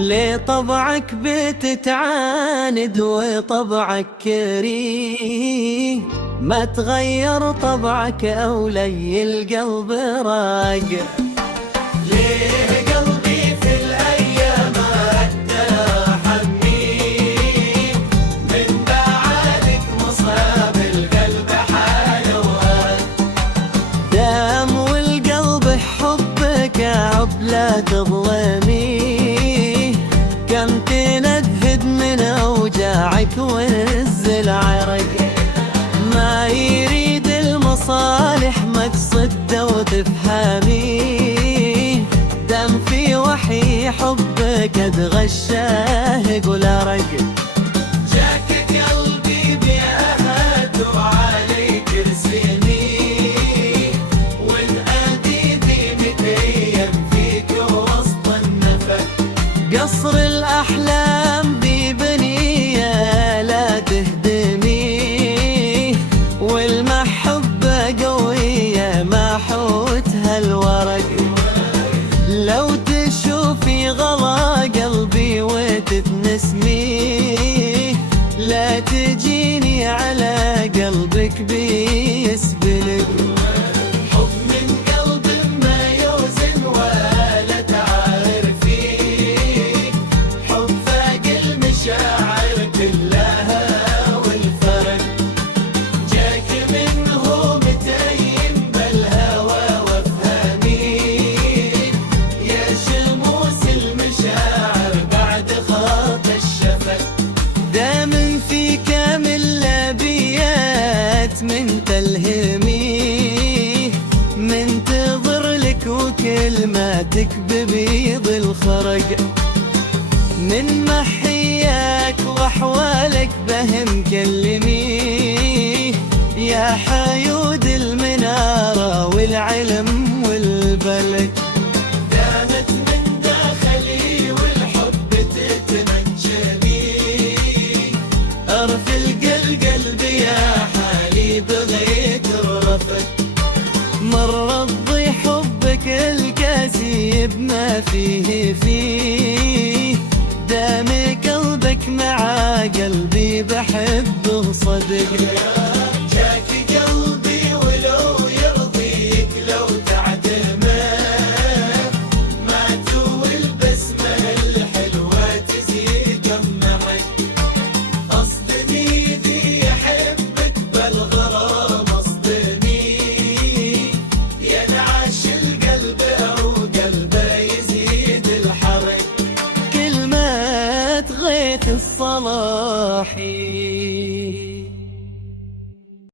ليه طبعك بتتعاند وطبعك كريه؟ ما تغير طبعك أو لي القلب راق. ليه قلبي في الأيام عدى حنين، من بعدك مصاب القلب حيوان. دام والقلب حبك عب لا تظلميه، كم تنفد من أوجاعك ونز العرق. ما يريد المصالح مقصده وتفهميه، دم في وحي حبك اتغشاه قول ارق. جاك قلبي بأهات وعليك رسميه، ونأدي ذيمك ايام فيك وسط النفق. قصر الأحلام ببنية لا تهدميه، والمحبة قوية ما حوتها الورق. لو تشوفي غلا قلبي وتتنسميه، لا تجيني على قلبك بيسبلك. حب من قلب ما يوزن ولا تعاير فيه، حب فاق المشاعر كلها والفرق. جاك منه متيم بالهوى وافهميه، يا شموس المشاعر بعد خاط الشفق. دام في كامل الابيات من تلهميه، من تظهر لك وكلماتك ببيض الخرق. من محياك واحوالك بهم كلميه، يا حيود المنارة والعلم والبلد. دامت من داخلي والحب تتمنجلي، ارفل قلب يا حالي بغيت رفت. مر الضي حبك الكاسي بما فيه، دام قلبك مع قلبي بحبه صدق. جاك قلبي ولو يرضيك لو تعتمر، ما توي البسمة الحلوة تزيد معك. أصدمي ذي يحبك بالغرام أصدمي، ينعش القلب أو قلبه يزيد الحرق. كلمات غيث الصلاحي